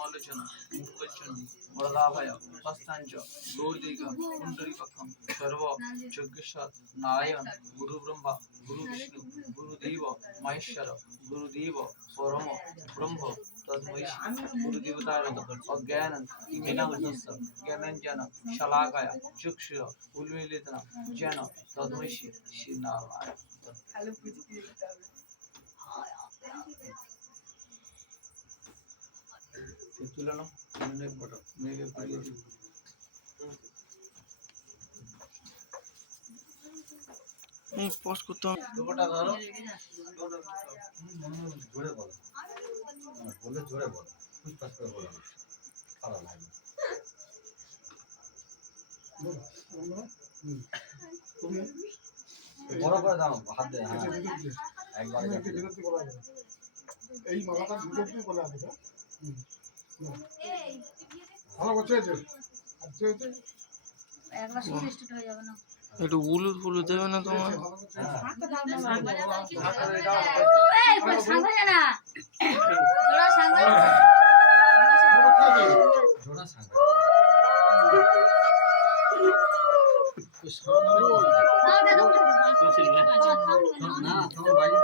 মলোচনা মুখোচ্চন্ডী বরদাভয় হস্তাঞ্চ গৌরদীর্ঘ কুণ্ডলীপক্ষম সর্ব যজ্ঞেশ্বর নারায়ণ গুরু ব্রহ্মা গুরু বিষ্ণু গুরুদেব মহেশ্বর গুরুদেব পরম ব্রহ্ম তস্मै গুরুদেবতার অজ্ঞানং তিমিরান্ধস্য জ্ঞানাঞ্জন শলাকায়া চক্ষুষ উন্মীলিতং যেন তস্मै শ্রী নারায়ণ। তুলে নাও মেঘে পড়িয়ে দিই। পোস্ট করতে হবে। দুটোটা ধরো জোরে বলো, বলে জোরে বলো, ফুসফাস করে বলো না, খারাপ লাগে। বড় করে দাও হাত দিয়ে, হ্যাঁ একবার এই মালাটা দুটো দিয়ে বলে আছে ভালো করছে একবার শুধু স্টার্ট হয়ে যাবে না। একটু উলু ফুলু দেবে না তোমার? এই সাঙ্গা জানা জোড়া সাঙ্গা জোড়া সাঙ্গা না তোমার বাড়ি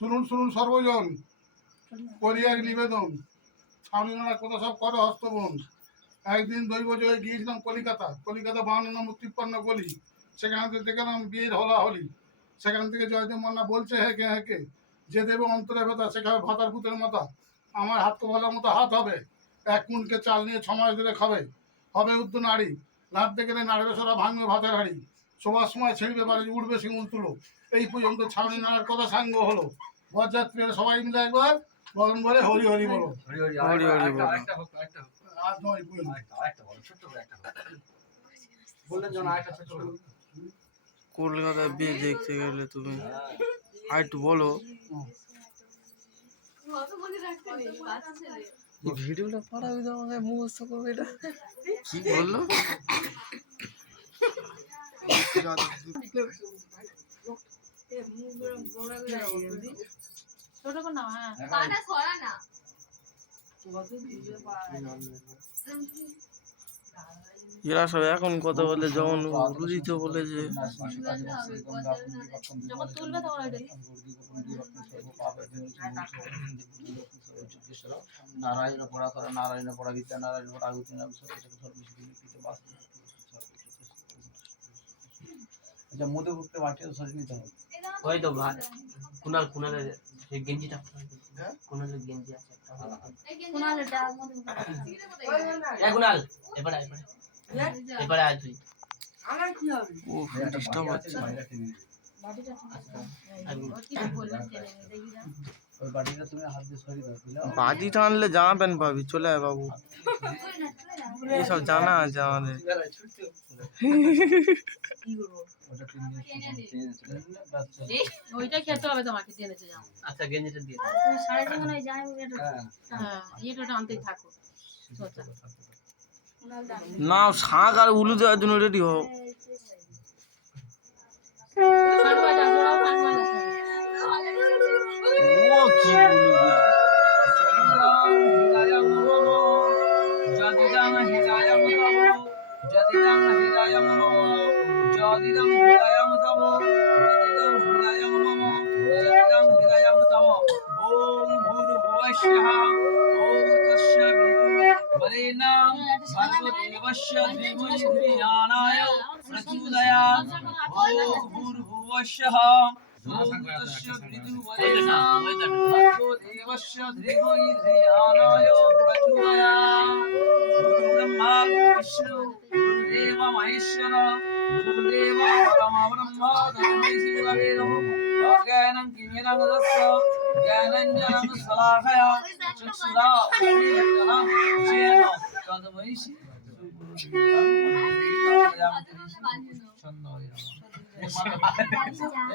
শুনুন শুনুন সর্বজন, করিয়ার নিবেদন, স্বামীরা কথা সব করে হস্তবন। একদিন দৈবজয়ে গিয়েছিলাম কলিকাতা, কলিকাতা 52 নম্বর 53 গলি, সেখান থেকে দেখলাম বিয়ের হলাহলি। সেখান থেকে জয়দেব মান্না বলছে হেঁকে হেঁকে, যে দেবে অন্তরে ব্যথা সেখানে ভাতার পুতের মাথা। আমার হাত ভালোর মতো হাত হবে, এক কুনকে চাল নিয়ে 6 মাস ধরে খাবে। হবে উদ্য নারী, রাত গেলে নাড়বে সরা ভাঙবে ভাতের হাড়ি। সবার সময় ছেড়বে বাড়ি উঠবে শিমুল তুলো। এই পর্যন্ত ছাউনি নাড়ার কথা সাঙ্গ হলো। বরযাত্রীরা সবাই মিলে একবার বরণ বলে হরি হরি বলো। হরি হরি হরি হরি বলো। আরেকটা হোক, আরেকটা হোক, আর নয় বলুন। আরেকটা বলো, ছোট্ট করে একটা বললেন যেন আরেকটা ছোট্ট করে। কলকাতায় বিয়ে দেখতে গেলে তুমি আর একটু বলো। ভিডিওটা পাঠাবি তো আমাকে, মুখস্থ করবে এটা। কি বললো? ছোট করে নাও। হ্যাঁ পাটা ছড়া না এরা সব এখন কথা বলে, যখন রুদিত বলে যে যখন তুলবে তখন ওইটাই নারায়ণ পড়া করা নারায়ণ পড়া বিদ্যা নারায়ণ পড়া আগুতি নাম আচ্ছা মধ্যে উঠতে বাটিও সরিয়ে নিতে হবে। ওই তো ভাই কুনালের সেই গেঞ্জিটা কুনালের গেঞ্জি আছে কুনাল এটা মধ্যে কুনাল এবারে এবারে আয় তুই ও ডিস্টার্ব হচ্ছে। বাটিটা কি বলবেন টেনে দেখি না ওই বাটিটা তুমি হাত দিয়ে সরিয়ে দাও বুঝলে। বাদি টানলে জামা প্যান্ট পাবি, চলে আয় বাবু। এইসব জানা আছে আমাদের। ওইটা খেতে হবে তোমাকে, টেনেছে যাও। আচ্ছা গেঞ্জিটা দিয়ে তুমি সাড়ে জীবনে যাই এটা। হ্যাঁ এটা আনতেই থাকো। না শাঁখ আর উলু দেওয়ার জন্য রেডি হও। ও কি উলু দেওয়া।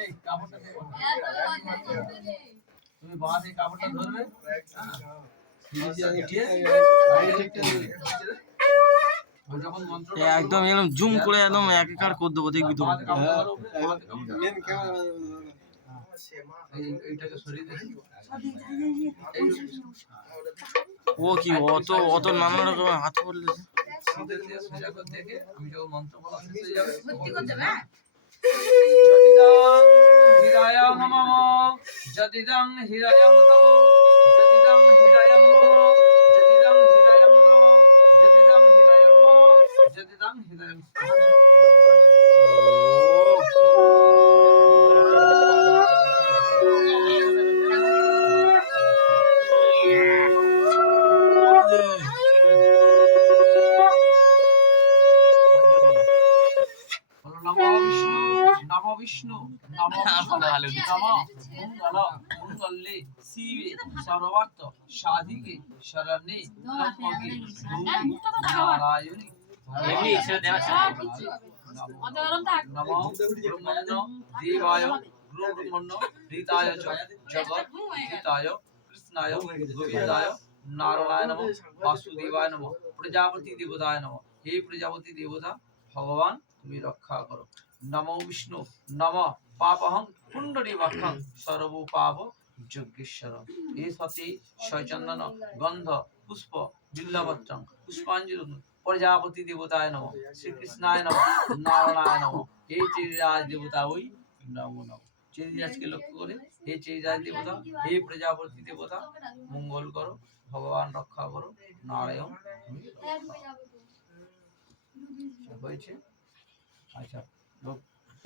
এই কাপড়টা দে। তুমি বাঁধে কাপড়টা ধরবে ও যখন মন্ত্র একদম এরকম জুম করে একদম এক একার করে দেবো, দেখবি তো। এইটাকে সরিয়ে দেখি ও কি অত অত নানা রকমের হাত পড়লে সোজা করে দেখে আমি যখন মন্ত্র বলা শেষ হয়ে যাবে সত্যি করতে হবে, হ্যাঁ? হিরায়ং নমঃ যদিদং হিরায়ং তব যদিদং হিরায়ং নমঃ যদিদং হিরায়ং নমঃ যদিদং হিরায়ং নমঃ যদিদং হিরায়ং নমো বিষ্ণু নমো মঙ্গলে শিবে সর্বার্থ সাধিকে শরণে ত্র্যম্বকে গৌরী নারায়ণী নমো ব্রহ্মণ্য দেবায় ব্রহ্মণ্য হৃদায় চ জগৎ হিতায় কৃষ্ণায় গোবিন্দায় নারায়ণ নমঃ বাসুদেবায় নমঃ প্রজাপতি দেবতায় নমঃ। হে প্রজাপতি দেবতা ভগবান তুমি রক্ষা করো। নমো বিষ্ণু নম পাপহং কুণ্ডলী বক্ষং সর্ব পাপ যজ্ঞেশ্বর। এ সতে সচন্দন গন্ধ পুষ্প বিল্লপত্রং পুষ্পাঞ্জলি প্রজাপতি দেবতায় নম শ্রীকৃষ্ণায় নম নারায়ণায় নম। হে চেরিরাজ দেবতা ওই নমো নম। চেরিরাজকে লক্ষ্য করে হে চেরিরাজ দেবতা হে প্রজাপতি দেবতা মঙ্গল করো, ভগবান রক্ষা করো, নারায়ণ তুমি রক্ষা করো। হয়েছে? আচ্ছা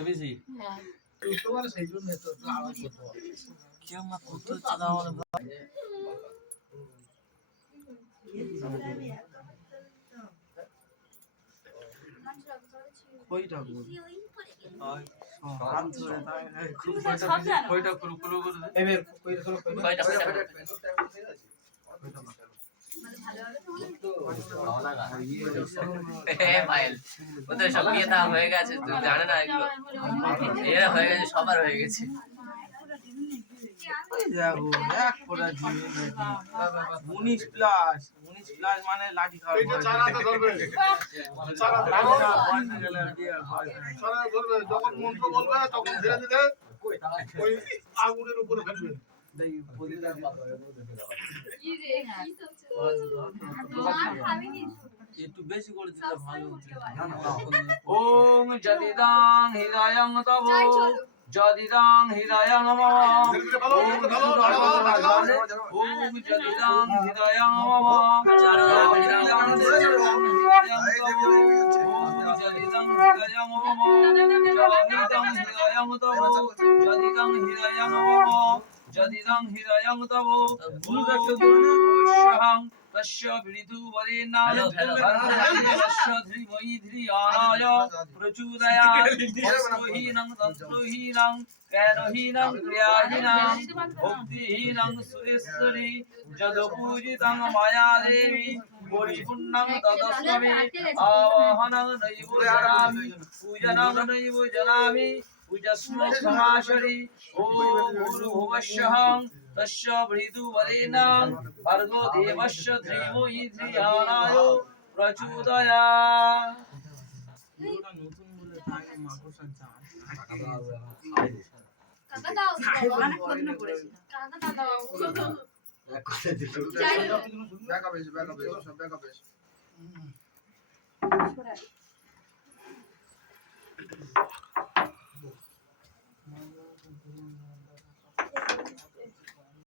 বেশি হ্যাঁ। সেই জন্য তো আওয়াজ করতে হবে। কি আমরা করতে হচ্ছে না আমাদের কইটা কই হাত ধরে কয়টা কুলু কুলু করে দে। এবার কয়টা ওদের সব বিয়ে দেওয়া হয়ে গেছে, তুই জানে না এগুলো এরা হয়ে গেছে, সবার হয়ে গেছে। দেখো এক ফোঁটা ঝিমিয়ে 19 প্লাস মানে লাঠি খাওয়ার এইটা বয়স। চারাতে ধরবে চারাতে লাঠি ধরবে। খাওয়ার বয়স হয়ে গেলে আর কি আর বয়স হয় না। চারাতে ধরবে যখন মন্ত্র বলবে তখন ধীরে ধীরে ওই আগুনের উপরে ফেলবে। একটু বেশি করে দিলে ভালো হতো। ওম যদিদাং হৃদয়ং তব যদিদাং হৃদয়ং নমঃ। ধীরে ধীরে ভালো ওম ভালো ভালো ভালো ওম যদিদাং হৃদয়ং নমঃ যদিদাং হৃদয়ং তব ওম যদিদাং হৃদয়ং নমঃ যদিদাং হৃদয়ং তব যদিদাং হৃদয়ং নমঃ যদিদাং হৃদয়ং তব ভূতঃ তস্য বিদু বরেণ্যায় তস্য ধীমহি ধিয়ায় প্রচোদয়াৎ তস্যহীনং তন্ত্রহীনং জ্ঞানহীনং ক্রিয়াহীনং ভক্তিহীনং সুরেশ্বরী যদপূজিতং মায়া দেবী পরিপূর্ণং তদস্মে আবাহনং নৈব জানামি পূজনং নৈব জানামি পূজস্ম সমাসরি ওম ভূর্ভুবস্বঃ তস্য বৃদু বরেণ্যং ভর্গো দেবস্য ধীমহি ধিয়ায় প্রচোদয়াৎ। এগুলো নতুন বলে তাই মাকড়সার জাল। ব্যাকআপ এসে সব ব্যাকআপ এসে